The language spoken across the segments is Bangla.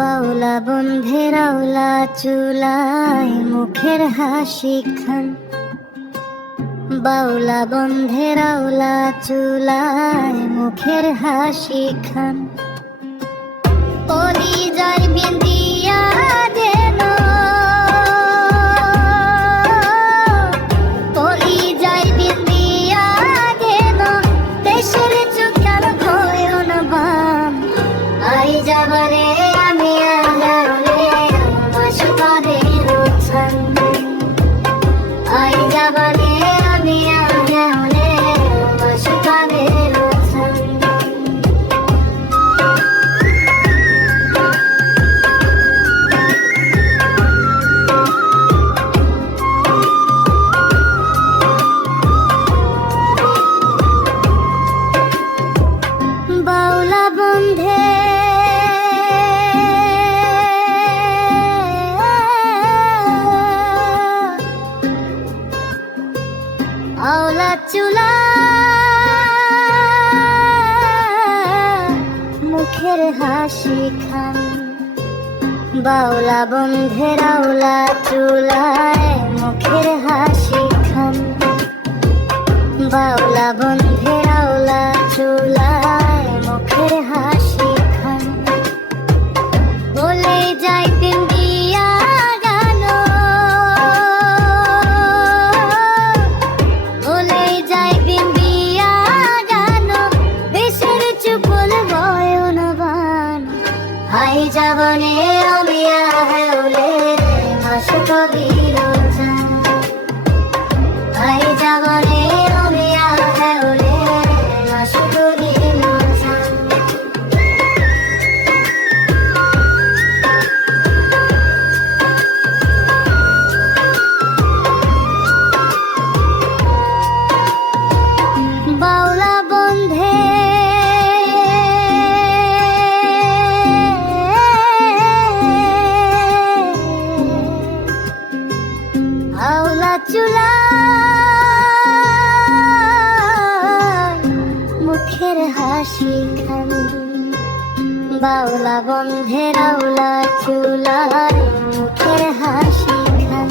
বাউলা বন্ধের আওলা চুলায় মুখের হাসি খান। বাউলা বন্ধের আওলা চুলায় মুখের হাসি খান। কলি যায় বিন্দিয়া দেন, কলি যায় বিন্দিয়া দেন, দেশের চুকার ভয়ন বাম। আই যাবারে আমি আলালে মাসুকারে রোছান। আই যাবারে আমি আলালে মাসুকারে রোছান। বাউলা বন্ধে আওলা চুলা মুখের হাসি খান। বাউলা বন্ধের আওলা চুলায় মুখের হাসি খান। বাউলা বন্ধের আওলা চুলায় মুখের হাসি খান। বলে যাই বিন্দিয়া গান, বলে যাই বিন্দিয়া গান, দেশের চুপল বয়ন বান। হাই যাবনে আমি আহলে মাস কবির জান। হাই যাবনে আমি আহলে মাস কবির জান। বাউলা বন্ধে আওলা চুলা মুখের হাসি খান। বাউলা বন্ধের আওলা চুলায় মুখের হাসি খান।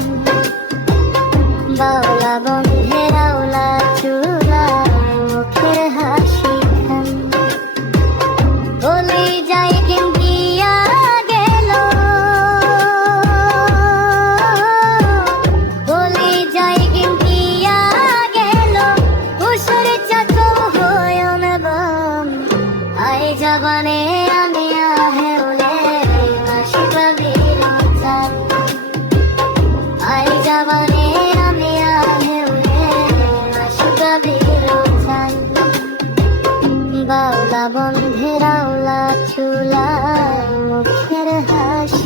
বাউলা বন্ধের আওলা চুলায় মুখের হাসি খান। বলে যাই বিন্দিয়া গেল, বলে যাই বিন্দিয়া গেল, উসুর চত হয়ন বাম। আই যাবানে আমি আহলে মাস কবির জান। আই যাবানে আমি আহলে মাস কবির জান। বাউলা বন্ধের আওলা চুলায় মুখের হাসি